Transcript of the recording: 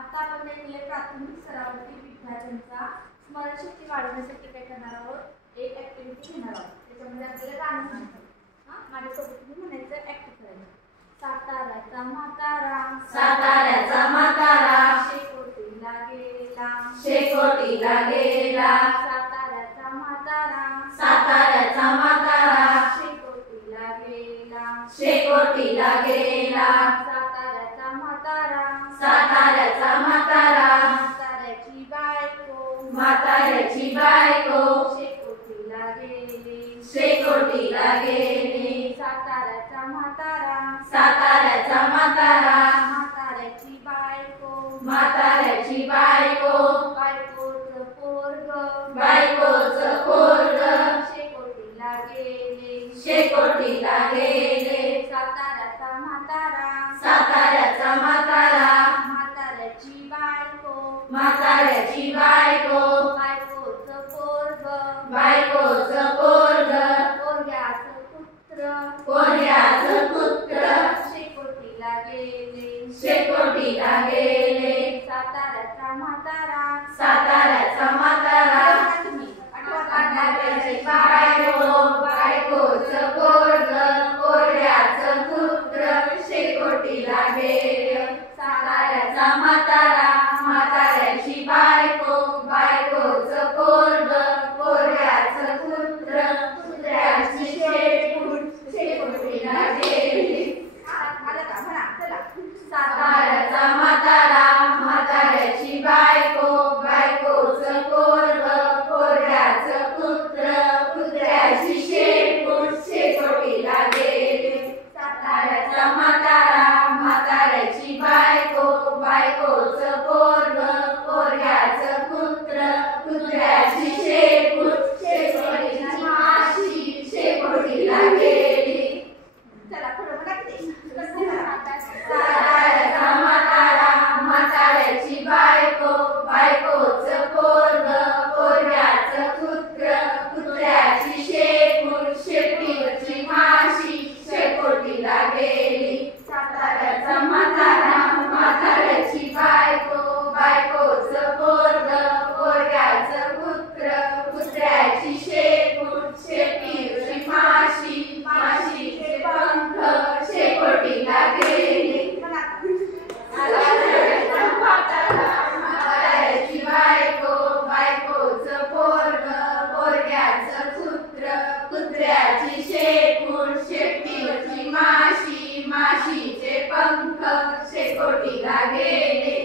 आता आपण ऐकले प्राथमिक स्तरावरती विद्यार्थ्यांचा स्मरणशक्ती वाढवण्यासाठी काय करणार आहोत, एक ऍक्टिव्हिटी घेणार आहोत. त्याच्यामध्ये आपल्याला गाणं म्हणायचं. माझ्यासोबत तुम्ही म्हणायचं, ऍक्ट करायचं. साताऱ्याचा म्हातारा, साताऱ्याचा म्हातारा, शेकोटीला गेला, शेकोटीला गेला. साताऱ्याचा म्हातारा, साताऱ्याचा म्हातारा, शेकोटीला गेला, शेकोटीला गेला. साताऱ्याचा म्हातारा, साताऱ्याचा म्हातारा, म्हाताऱ्याची बायको, म्हाताऱ्याची बायको, शेकोटीला गेली, शेकोटीला गेली. साताऱ्याचा म्हातारा, साताऱ्याचा म्हातारा, म्हाताऱ्याची बायको, म्हाताऱ्याची बायको, बायकोचं पोरगं, बायकोचं पोरगं, शेकोटीला गेले, शेकोटीला गेले. साताऱ्याचा म्हातारा, साताऱ्याचा म्हातारा, म्हाताऱ्याची बायको, म्हाताऱ्याची बायको, बायकोचं पोरगं, बायकोचं पोरगं, पोरग्याचं पुत्र, पोरग्याचं पुत्र, शेकोटीला गेले, शेकोटीला गेले. साताऱ्याचा म्हातारा, साताऱ्याचा म्हातारा, म्हाताऱ्याची बायको, बायकोचं पोरगं, पोरग्याचं पुत्र, शेकोटीला गेले. साताऱ्याचा म्हातारा, म्हाताऱ्याची बायको, बायकोचं पोरगं, पोरग्याचं पुत्र, पुत्राची शेपूट, शेकोटीला गेली. साताऱ्याचा म्हातारा, म्हाताऱ्याची बायको, बायकोचं पोरगं, पोरग्याचं पुत्र, पुत्राची शेपूट, शेकोटीला गेली. साताऱ्याचा म्हातारा, म्हाताऱ्याची बायको, बायकोचं पोरगं, पोरग्याचं पुत्र, पुत्राची शेपूट, शेकोटीची माशी, शेकोटीला गेली. चला पुढे म्हणा की साताऱ्याचा म्हातारा, म्हाताऱ्याची बायको, बायकोचं पोरगं, पोरग्याचं पुत्र, पुत्राची शेपूट, शेपटीवरची माशी, शेकोटीला गेली. साताऱ्याचा म्हातारा, म्हाताऱ्याची बायको, बायकोचं पोरगं, पोरग्याचं पुत्र, पुत्राची शेपूट, शेपटीवरची माशी, माशीचे पंख, शेकोटीला गेली. म्हाताऱ्याची बायको, बायकोचं पोरगं, पोरग्याचं पुत्र, कुत्र्याची शेपूट, शेपटीवरची माशी, माशीचे पंख, शेकोटीला गेले.